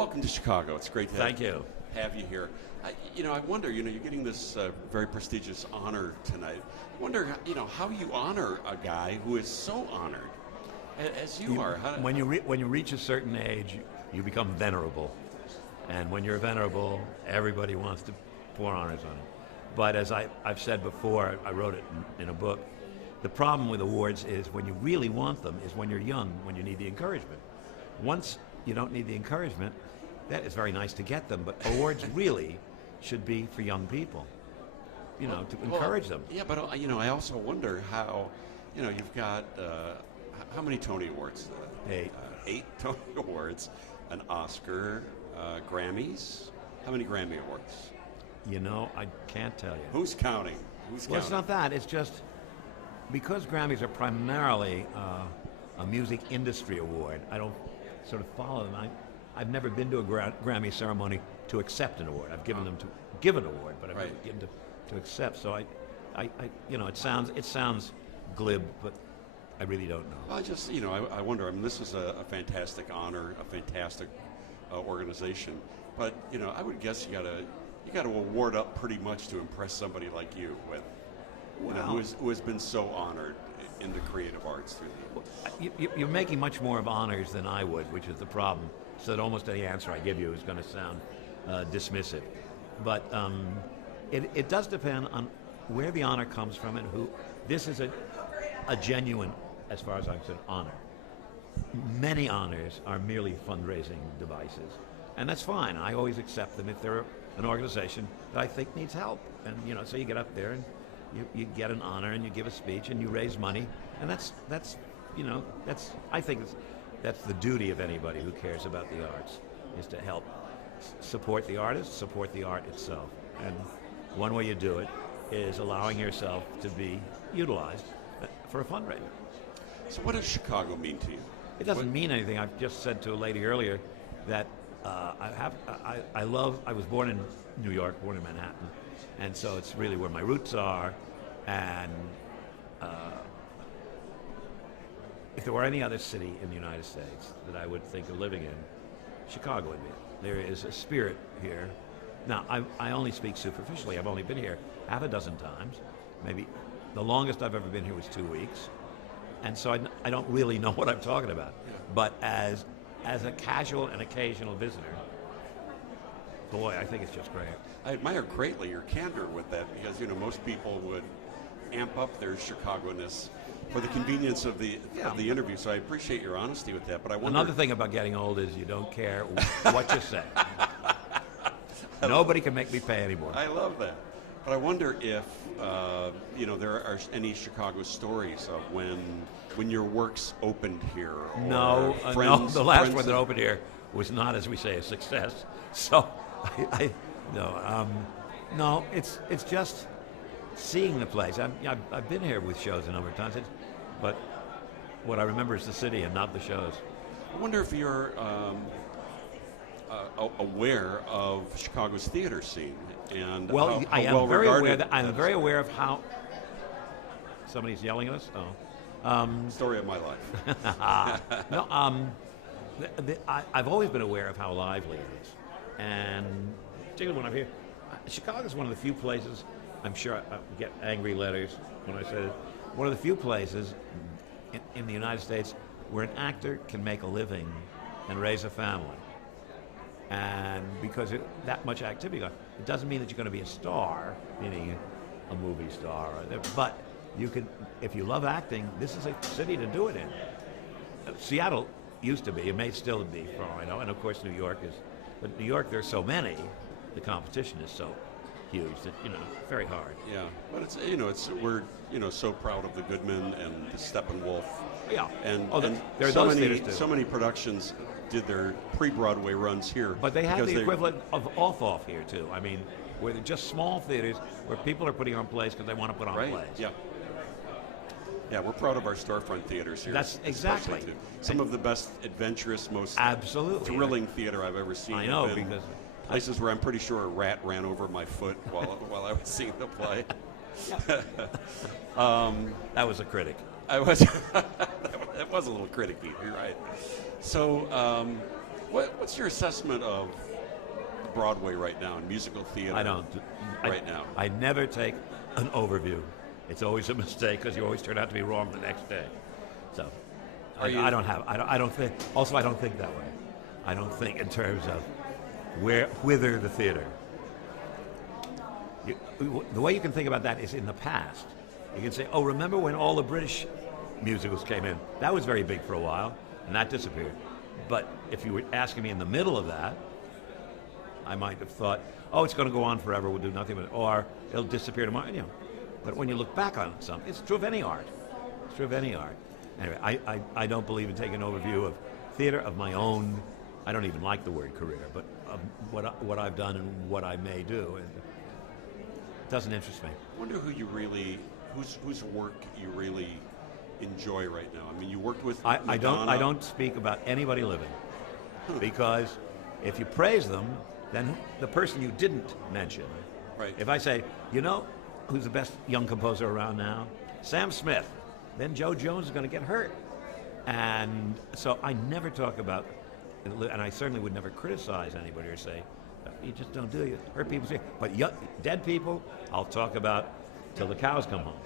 welcome to Chicago. It's great to Thank you. have you here. I wonder, you're getting this very prestigious honor tonight. I wonder, how you honor a guy who is so honored as you are. When you reach a certain age, you become venerable. And when you're venerable, everybody wants to pour honors on it. But as I've said before, I wrote it in a book, the problem with awards is when you really want them is when you're young, when you need the encouragement. Once you don't need the encouragement, that is very nice to get them, but awards really should be for young people, to encourage them. Yeah, but I also wonder how, you've got how many Tony Awards? 8. 8 Tony Awards, an Oscar, Grammys. How many Grammy Awards? I can't tell you. Who's counting? Well, it's not that. It's just because Grammys are primarily a music industry award. I don't sort of follow them. I've never been to a Grammy ceremony to accept an award. I've given them to give an award, but I've never given to accept. So it sounds glib, but I really don't know. Well, I wonder. I mean, this is a fantastic honor, a fantastic organization, but I would guess you got to award up pretty much to impress somebody like you with, who has been so honored in the creative arts through the years. You're making much more of honors than I would, which is the problem. So that almost any answer I give you is going to sound dismissive. But it does depend on where the honor comes from and who. This is a genuine, as far as I'm concerned, honor. Many honors are merely fundraising devices, and that's fine. I always accept them if they're an organization that I think needs help. And so you get up there and you get an honor and you give a speech and you raise money, and that's I think that's the duty of anybody who cares about the arts, is to help support the artist, support the art itself. And one way you do it is allowing yourself to be utilized for a fundraiser. So what does Chicago mean to you? It doesn't mean anything. I've just said to a lady earlier that I was born in New York, born in Manhattan, and so it's really where my roots are. And if there were any other city in the United States that I would think of living in, Chicago would be. There is a spirit here. Now, I only speak superficially. I've only been here half a dozen times. Maybe the longest I've ever been here was 2 weeks. And so I don't really know what I'm talking about. But as a casual and occasional visitor, boy, I think it's just great. I admire greatly your candor with that, because most people would amp up their Chicago-ness for the convenience of the interview. So I appreciate your honesty with that. But I wonder, another thing about getting old is you don't care what you say. Nobody can make me pay anymore. I love that. But I wonder if there are any Chicago stories of when your works opened here. Or no, friends, the last friends one that opened here was not, as we say, a success. So, no, it's just seeing the place. I've been here with shows a number of times, but what I remember is the city and not the shows. I wonder if you're aware of Chicago's theater scene and how I am well very regarded. aware. I'm very aware of how somebody's yelling at us. Story of my life. No, I've always been aware of how lively it is, and particularly when I'm here. Chicago is one of the few places. I'm sure I get angry letters when I say it. One of the few places in the United States where an actor can make a living and raise a family. And because that much activity, it doesn't mean that you're going to be a star, meaning a movie star. But you can, if you love acting, this is a city to do it in. Seattle used to be, it may still be, for all I know, and of course New York is. But New York, there's so many, the competition is so huge that very hard. Yeah, but we're so proud of the Goodman and the Steppenwolf. Yeah, and there are those theaters too. So many productions did their pre-Broadway runs here. But they have the equivalent of off here too. I mean, where they're just small theaters where people are putting on plays because they want to put on plays. Yeah. Yeah, we're proud of our storefront theaters here. That's exactly. Some of the best adventurous, most absolutely thrilling theater I've ever seen. I know, because places where I'm pretty sure a rat ran over my foot while I was seeing the play. That was a critic. It was a little criticky. You're right. So What's your assessment of Broadway right now and musical theater? I don't. Right now. I never take an overview. It's always a mistake because you always turn out to be wrong the next day. So I don't think. Also, I don't think that way. I don't think in terms of whither the theater. The way you can think about that is in the past. You can say, oh, remember when all the British musicals came in? That was very big for a while, and that disappeared. But if you were asking me in the middle of that, I might have thought, oh, it's going to go on forever, we'll do nothing with it, or it'll disappear tomorrow. You know. But when you look back on something, it's true of any art. It's true of any art. Anyway, I don't believe in taking an overview of theater of my own. I don't even like the word career, but of what I've done and what I may do. And it doesn't interest me. I wonder whose work you really enjoy right now. I mean, you worked with I don't speak about anybody living, because if you praise them, then the person you didn't mention. Right. If I say, you know, who's the best young composer around now? Sam Smith. Then Joe Jones is going to get hurt. And so I never talk about, and I certainly would never criticize anybody or say, you just don't do it. Hurt people say, but dead people, I'll talk about till the cows come home.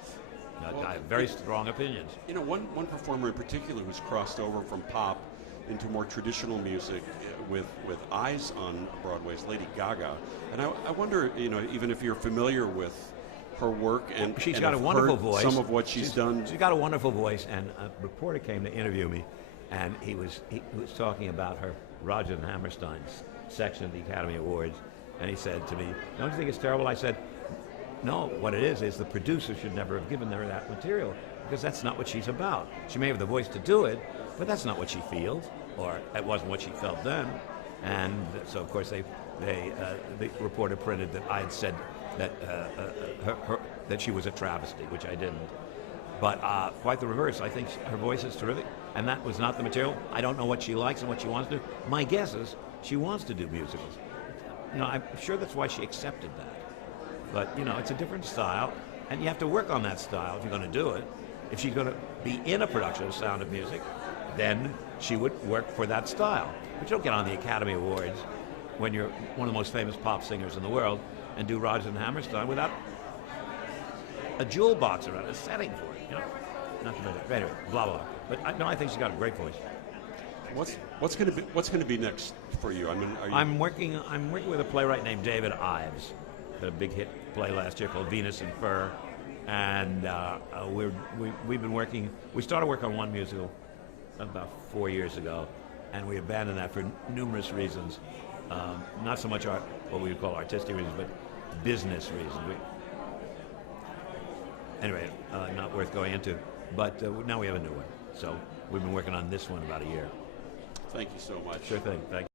I have very strong opinions. You know, one performer in particular who's crossed over from pop into more traditional music with eyes on Broadway is Lady Gaga. And I wonder, you know, even if you're familiar with her work and she's and got a have wonderful heard voice. some of what she's done. She's got a wonderful voice, and a reporter came to interview me, and he was talking about her Rodgers and Hammerstein's section of the Academy Awards, and he said to me, "Don't you think it's terrible?" I said, "No. What it is the producer should never have given her that material, because that's not what she's about. She may have the voice to do it, but that's not what she feels, or it wasn't what she felt then." And so, of course, the reporter printed that I had said that that she was a travesty, which I didn't. But quite the reverse. I think her voice is terrific, and that was not the material. I don't know what she likes and what she wants to do. My guess is she wants to do musicals. You know, I'm sure that's why she accepted that. But, you know, it's a different style, and you have to work on that style if you're going to do it. If she's going to be in a production of Sound of Music, then she would work for that style. But you don't get on the Academy Awards when you're one of the most famous pop singers in the world and do Rodgers and Hammerstein without a jewel box around a setting for it, you know? Not to mention, anyway, blah, blah. But I think she's got a great voice. What's going to be next for you? I mean, I'm working with a playwright named David Ives. Had a big hit play last year called Venus in Fur, and we've been working. We started work on one musical about 4 years ago, and we abandoned that for numerous reasons. Not so much what we would call artistic reasons, but business reasons. Anyway, not worth going into. But now we have a new one, so we've been working on this one about a year. Thank you so much. Sure thing. Thank you.